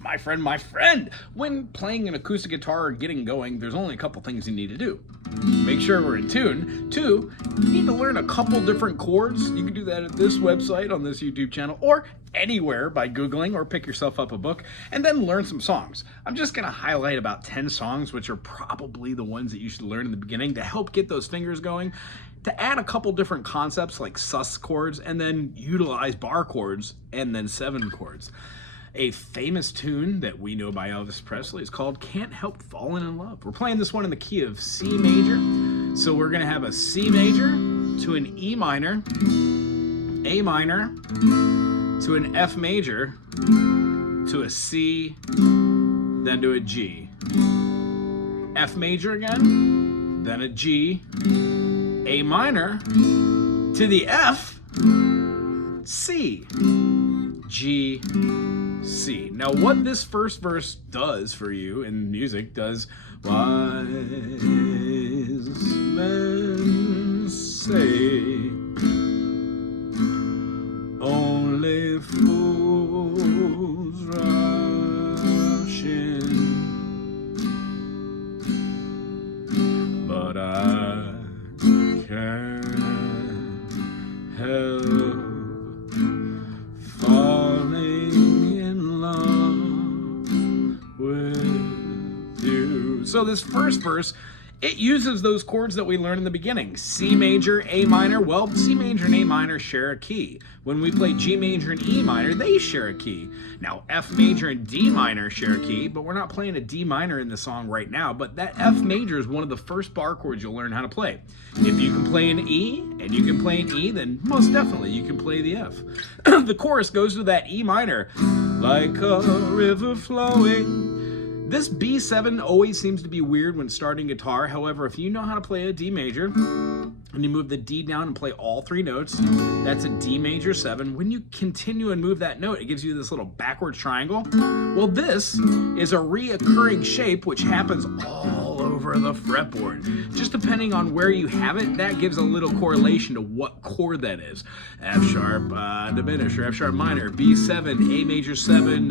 my friend, when playing an acoustic guitar or getting going, there's only a couple things you need to do. Make sure we're in tune. 2, you need to learn a couple different chords. You can do that at this website, on this YouTube channel, or anywhere by Googling, or pick yourself up a book, and then learn some songs. I'm just gonna highlight about 10 songs, which are probably the ones that you should learn in the beginning to help get those fingers going, to add a couple different concepts like sus chords, and then utilize bar chords, and then 7 chords. A famous tune that we know by Elvis Presley is called Can't Help Falling in Love. We're playing this one in the key of C major. So we're gonna have a C major to an E minor, A minor, to an F major, to a C, then to a G. F major again, then a G, A minor, to the F, C, G, C. Now what this first verse does for you in music does, wise men say, only fools rush in, but I can't help falling in love with you. So this first verse, it uses those chords that we learned in the beginning. C major, A minor. Well, C major and A minor share a key. When we play G major and E minor, they share a key. Now, F major and D minor share a key, but we're not playing a D minor in the song right now, but that F major is one of the first bar chords you'll learn how to play. If you can play an E and you can play an E, then most definitely you can play the F. The chorus goes to that E minor, like a river flowing. This B7 always seems to be weird when starting guitar. However, if you know how to play a D major, and you move the D down and play all 3 notes, that's a D major 7. When you continue and move that note, it gives you this little backwards triangle. Well, this is a reoccurring shape which happens all over the fretboard. Just depending on where you have it, that gives a little correlation to what chord that is. F sharp diminished, or F sharp minor, B7, A major 7,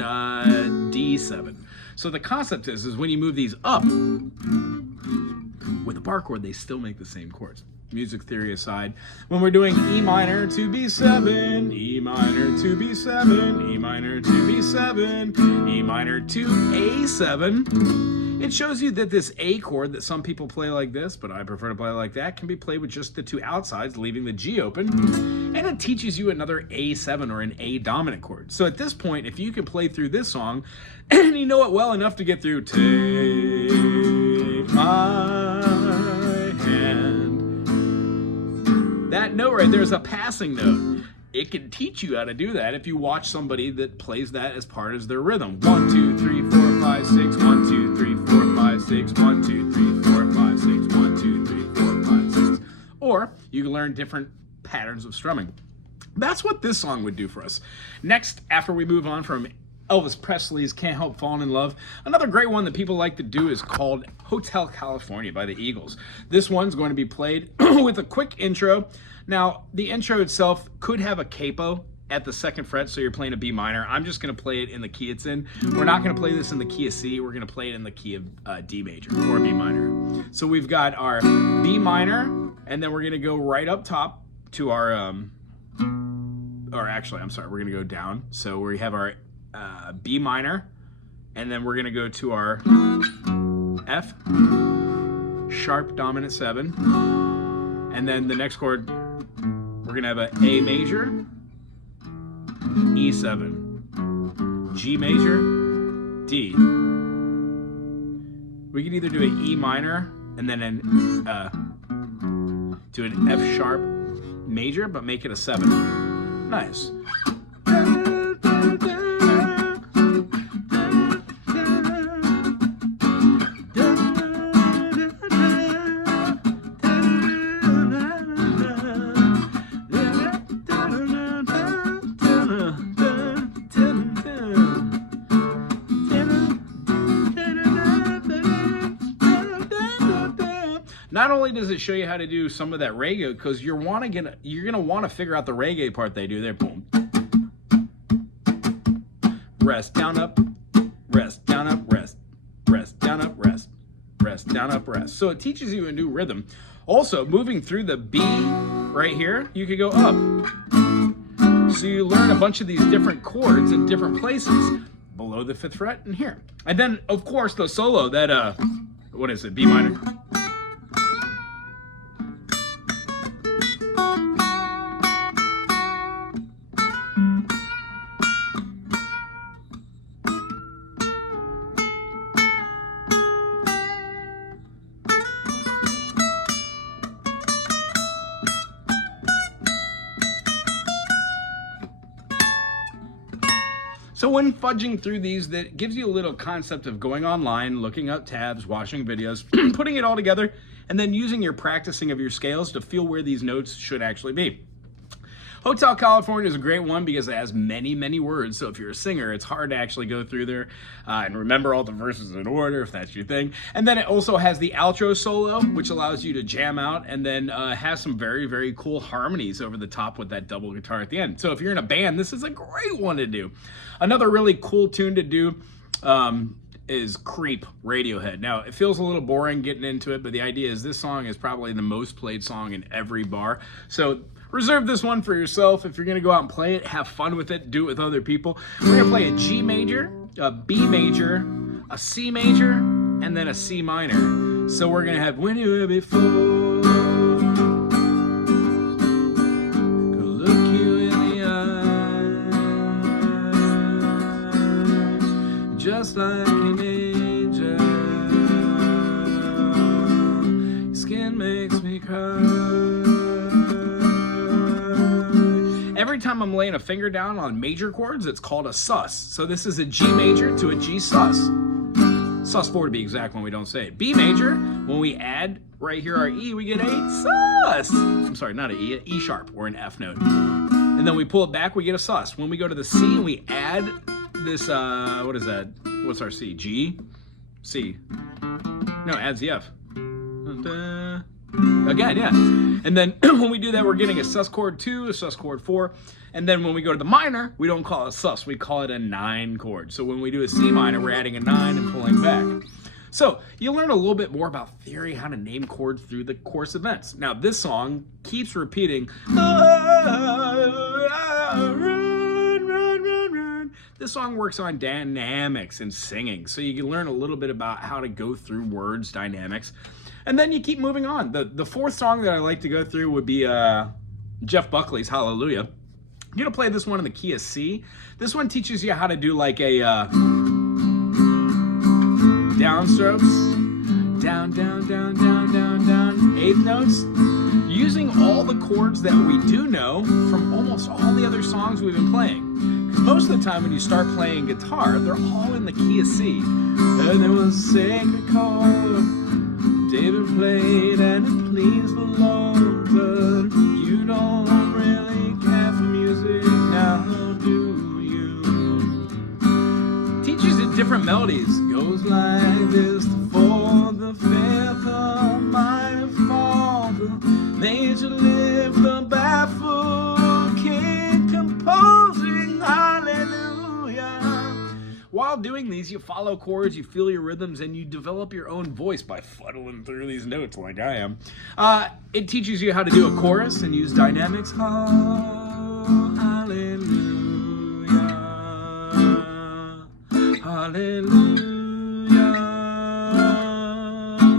D7. So the concept is when you move these up with a bar chord, they still make the same chords. Music theory aside, when we're doing E minor to B7, E minor to B7, E minor to B7, E minor to A7, it shows you that this A chord that some people play like this, but I prefer to play like that, can be played with just the 2 outsides, leaving the G open, and it teaches you another A7 or an A dominant chord. So at this point, if you can play through this song, and you know it well enough to get through, take my hand, that note right there is a passing note. It can teach you how to do that if you watch somebody that plays that as part of their rhythm. 1, 2, 3, 4, 5, 6, 1, 2, 3, 4, 5, 6, 1, 2, 3, 4, 5, 6, 1, 2, 3, 4, 5, 6. Or you can learn different patterns of strumming. That's what this song would do for us. Next, after we move on from Elvis Presley's Can't Help Falling in Love, another great one that people like to do is called Hotel California by the Eagles. This one's going to be played with a quick intro. Now, the intro itself could have a capo at the 2nd fret, so you're playing a B minor. I'm just going to play it in the key it's in. We're not going to play this in the key of C. We're going to play it in the key of D major or B minor. So we've got our B minor, and then we're going to go right up top to our, or actually, I'm sorry, we're going to go down. So we have our B minor, and then we're going to go to our F sharp dominant 7, and then the next chord we're going to have an A major, E7, G major, D. We can either do an E minor and then do an F sharp major, but make it a 7. Nice. Not only does it show you how to do some of that reggae, because you're gonna want to figure out the reggae part they do there. Boom, rest, down, up, rest, down, up, rest, rest, down, up, rest, rest, down, up, rest. So it teaches you a new rhythm. Also, moving through the B right here, you could go up. So you learn a bunch of these different chords in different places below the 5th fret and here. And then, of course, the solo, that, what is it, B minor? So when fudging through these, that gives you a little concept of going online, looking up tabs, watching videos, putting it all together, and then using your practicing of your scales to feel where these notes should actually be. Hotel California is a great one because it has many, many words. So if you're a singer, it's hard to actually go through there and remember all the verses in order, if that's your thing. And then it also has the outro solo, which allows you to jam out, and then has some very, very cool harmonies over the top with that double guitar at the end. So if you're in a band, this is a great one to do. Another really cool tune to do is Creep, Radiohead. Now, it feels a little boring getting into it, but the idea is this song is probably the most played song in every bar. So reserve this one for yourself. If you're going to go out and play it, have fun with it, do it with other people. We're going to play a G major, a B major, a C major, and then a C minor. So we're going to have When You Were Before, could look you in the eye, just like an angel, your skin makes me cry. Every time I'm laying a finger down on major chords, it's called a sus. So this is a G major to a G sus. Sus4 to be exact when we don't say it. B major, when we add right here our E, we get a sus. I'm sorry, not an E, an E sharp or an F note. And then we pull it back, we get a sus. When we go to the C and we add this, what is that? What's our C? G? C. No, adds the F. Again, yeah. And then when we do that, we're getting a sus chord 2, a sus chord 4. And then when we go to the minor, we don't call it a sus, we call it a 9 chord. So when we do a C minor, we're adding a 9 and pulling back. So you learn a little bit more about theory, how to name chords through the course events. Now this song keeps repeating, run. This song works on dynamics and singing. So you can learn a little bit about how to go through words, dynamics. And then you keep moving on. The fourth song that I like to go through would be Jeff Buckley's Hallelujah. I'm going to play this one in the key of C. This one teaches you how to do like a downstrokes. Down, down, down, down, down, down. Eighth notes. Using all the chords that we do know from almost all the other songs we've been playing. Because most of the time when you start playing guitar, they're all in the key of C. And there was a sacred chord David played and it pleased the Lord, but you don't really care for music now, do you? Teaches you different melodies. Goes like this, the fourth, the fifth, the minor fall, the major lift, the baffled king composing hallelujah. While doing these, you follow chords, you feel your rhythms, and you develop your own voice by fuddling through these notes like I am. It teaches you how to do a chorus and use dynamics. Oh, hallelujah, hallelujah,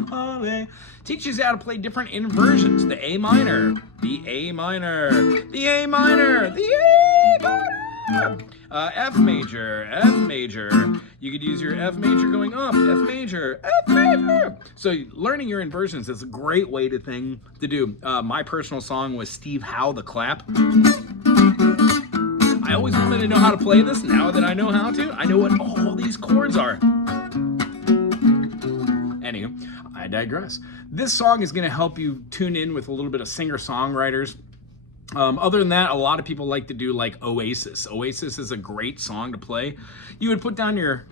hallelujah. Teaches you how to play different inversions. The A minor, the A minor, the A minor, the A minor. F major, F major. You could use your F major going up, F major, F major. So learning your inversions is a great way to do. My personal song was Steve Howe, The Clap. I always wanted to know how to play this. Now that I know how to, I know what all these chords are. Anywho, I digress. This song is going to help you tune in with a little bit of singer-songwriters. Other than that, a lot of people like to do like Oasis. Oasis is a great song to play. You would put down your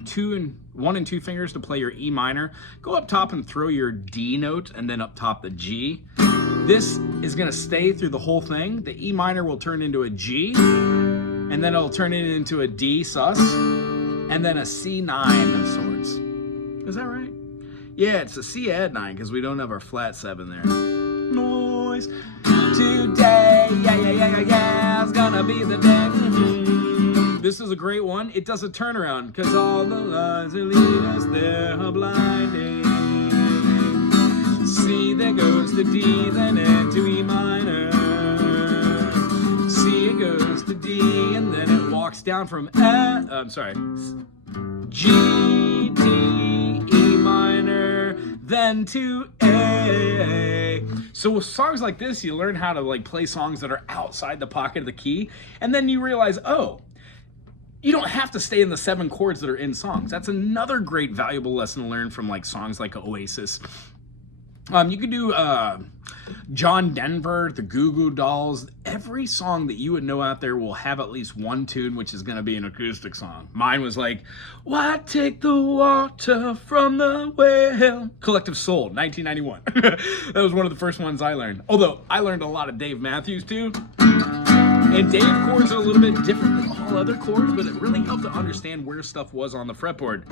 1 and 2 fingers to play your E minor. Go up top and throw your D note, and then up top the G. This is going to stay through the whole thing. The E minor will turn into a G, and then it'll turn it into a D sus. and then a C9 of sorts. Is that right? Yeah, it's a C add 9 because we don't have our flat 7 there. Noise. Today, yeah, it's gonna be the day. This is a great one. It does a turnaround because all the lines that lead us there are blinding. C, there goes the D, then into E minor. C, it goes to D, and then it walks down from G, D, E minor, then to A. So with songs like this, you learn how to like play songs that are outside the pocket of the key, and then you realize, oh, you don't have to stay in the 7 chords that are in songs. That's another great valuable lesson to learn from like songs like Oasis. You could do John Denver, the Goo Goo Dolls. Every song that you would know out there will have at least one tune which is going to be an acoustic song. Mine was like, why take the water from the well? Collective Soul, 1991. That was one of the first ones I learned. Although I learned a lot of Dave Matthews too. And Dave chords are a little bit different than all other chords, but it really helped to understand where stuff was on the fretboard.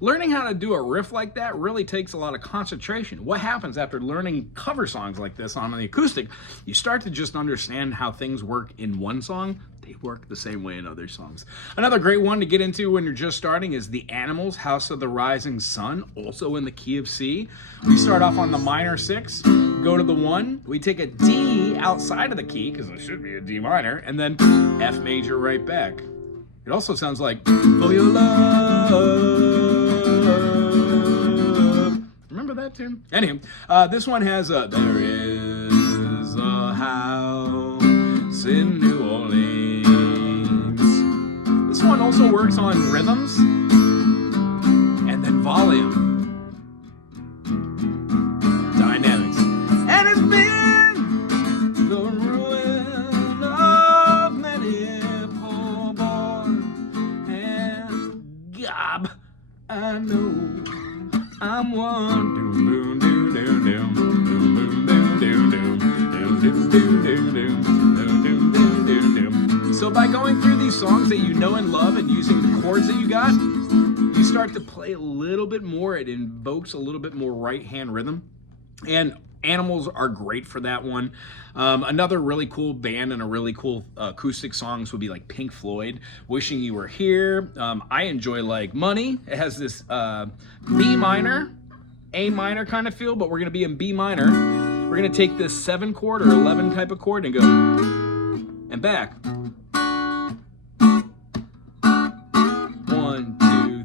Learning how to do a riff like that really takes a lot of concentration. What happens after learning cover songs like this on the acoustic, you start to just understand how things work in one song. They work the same way in other songs. Another great one to get into when you're just starting is The Animals, House of the Rising Sun, also in the key of C. We start off on the minor 6, go to the 1, we take a D outside of the key, because it should be a D minor, and then F major right back. It also sounds like, for your love. Remember that tune? Anyway, this one has a, there is a house in New Orleans. This one also works on rhythms and then volume. Dynamics. And it's been the ruin of many poor boys. And gob, I know I'm one. Doom, doom, doom, doom, doom, doom, doom, doom, doom, doom, doom, doom, doom, doom, doom, doom, doom, doom. So by going through these songs that you know and love and using the chords that you got, you start to play a little bit more. It invokes a little bit more right-hand rhythm. And Animals are great for that one. Another really cool band and a really cool acoustic songs would be like Pink Floyd, Wishing You Were Here. I enjoy like Money. It has this B minor, A minor kind of feel, but we're going to be in B minor. We're going to take this 7 chord or 11 type of chord and go and back. 1,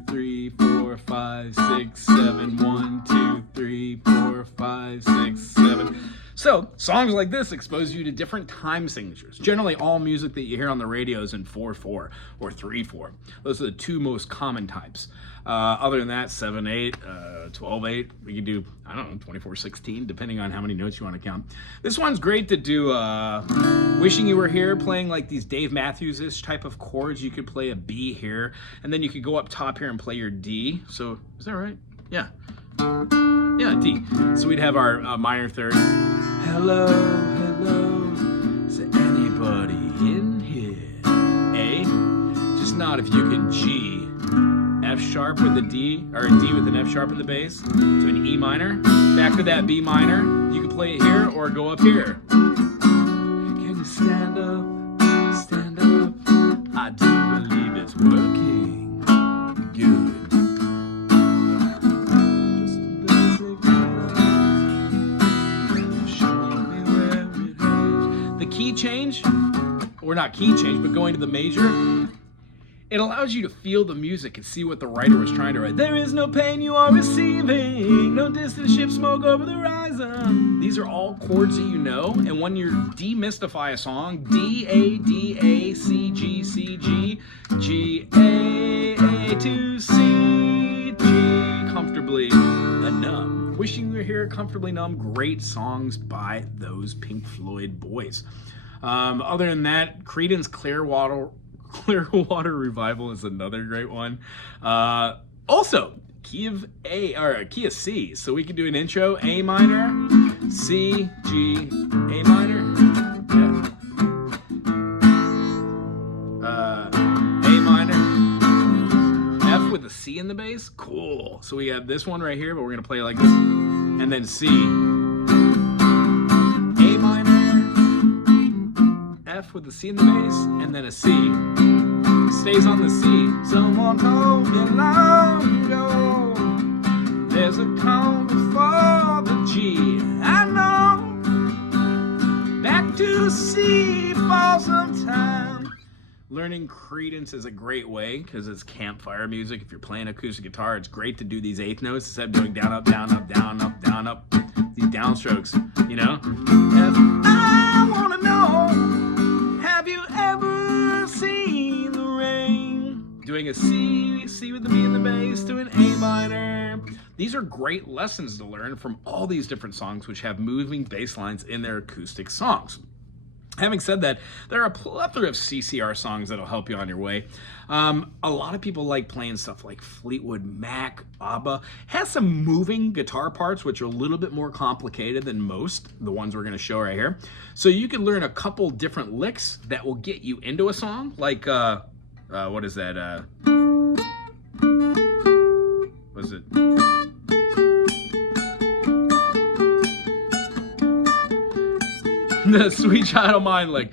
2, 3, 4, 5, 6, 7. 1, 2, 3, 4, 5, 6, 7. So songs like this expose you to different time signatures. Generally, all music that you hear on the radio is in 4/4 or 3/4. Those are the 2 most common types. Other than that, 7/8, 12/8. We can do, I don't know, 24/16, depending on how many notes you want to count. This one's great to do Wishing You Were Here, playing like these Dave Matthews-ish type of chords. You could play a B here, and then you could go up top here and play your D. So, is that right? Yeah. Yeah, D. So we'd have our minor 3rd. Hello, hello, is there anybody in here? A, just not if you can G. F sharp with a D, or a D with an F sharp in the bass, to an E minor. Back to that B minor. You can play it here or go up here. Can you stand up, stand up? I do believe it's working. Good. Key change, or not key change, but going to the major, it allows you to feel the music and see what the writer was trying to write. There is no pain you are receiving, no distant ship smoke over the horizon. These are all chords that you know, and when you demystify a song, D, A, D, A, C, G, C, G, G, A to C, G, comfortably numb. Wishing You Were Here, Comfortably Numb, great songs by those Pink Floyd boys. Other than that, Creedence Clearwater Revival is another great one. Also, key of A, or key of C. So we can do an intro, A minor, C, G, A minor, F. with the C in the bass? Cool. So we have this one right here, but we're gonna play it like this. And then C. A minor, F with the C in the bass, and then a C. Stays on the C. Someone told me long ago, there's a calm before the G. I know, back to C for some time. Learning cadence is a great way because it's campfire music. If you're playing acoustic guitar, it's great to do these eighth notes instead of doing down, up, down, up, down, up, down, up. These downstrokes, you know? If I wanna know, have you ever seen the rain? Doing a C, C with the B in the bass, to an A minor. These are great lessons to learn from all these different songs which have moving bass lines in their acoustic songs. Having said that, there are a plethora of CCR songs that'll help you on your way. A lot of people like playing stuff like Fleetwood Mac, ABBA. Has some moving guitar parts, which are a little bit more complicated than most, the ones we're gonna show right here. So you can learn a couple different licks that will get you into a song, like, what is that? What is it? The Sweet Child of Mine, like.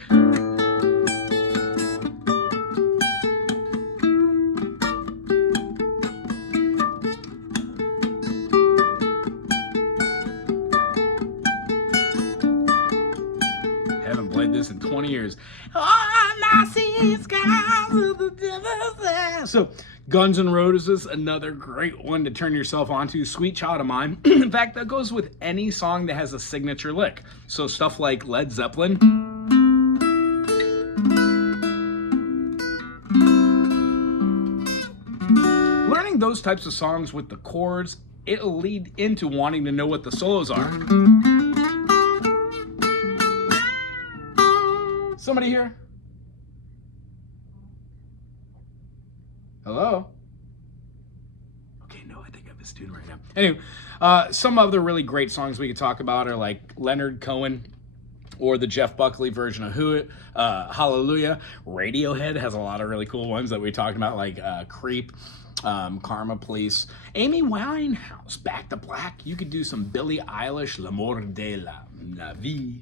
Haven't played this in 20 years. All I see is skies of the devil's. So, Guns N' Roses, another great one to turn yourself onto. Sweet Child of Mine. In fact, that goes with any song that has a signature lick. So stuff like Led Zeppelin. Learning those types of songs with the chords, it'll lead into wanting to know what the solos are. Somebody here? Hello? Okay, no, I think I'm a student right now. Anyway, some other really great songs we could talk about are like Leonard Cohen or the Jeff Buckley version of Hallelujah. Radiohead has a lot of really cool ones that we talked about, like Creep, Karma Police. Amy Winehouse, Back to Black. You could do some Billie Eilish, L'amour de la vie.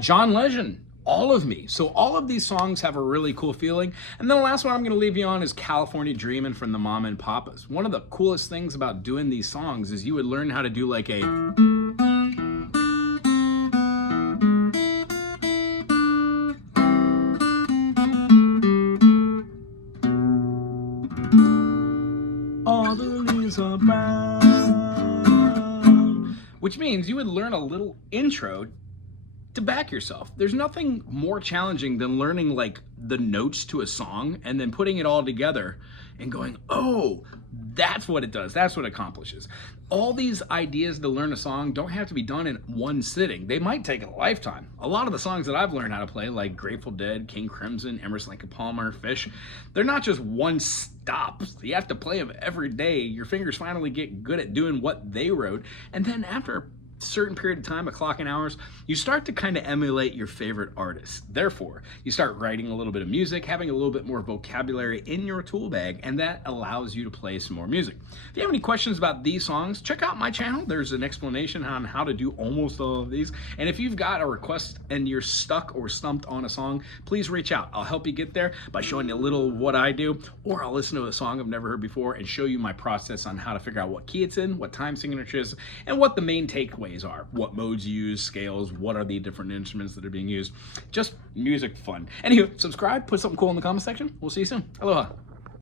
John Legend, All of Me. So all of these songs have a really cool feeling. And then the last one I'm going to leave you on is California Dreamin' from the Mama and Papas. One of the coolest things about doing these songs is you would learn how to do like a... All the leaves are brown. Which means you would learn a little intro to back yourself. There's nothing more challenging than learning like the notes to a song and then putting it all together and going, oh, that's what it does. That's what it accomplishes. All these ideas to learn a song don't have to be done in one sitting. They might take a lifetime. A lot of the songs that I've learned how to play, like Grateful Dead, King Crimson, Emerson, Lake and Palmer, Fish, they're not just one stop. You have to play them every day. Your fingers finally get good at doing what they wrote. And then after certain period of time, a clock and hours, you start to kind of emulate your favorite artists. Therefore, you start writing a little bit of music, having a little bit more vocabulary in your tool bag, and that allows you to play some more music. If you have any questions about these songs, check out my channel. There's an explanation on how to do almost all of these. And if you've got a request and you're stuck or stumped on a song, please reach out. I'll help you get there by showing you a little of what I do, or I'll listen to a song I've never heard before and show you my process on how to figure out what key it's in, what time signature is, and what the main takeaways are, what modes you use, scales, what are the different instruments that are being used. Just music fun. Anywho, subscribe, put something cool in the comment section. We'll see you soon. Aloha.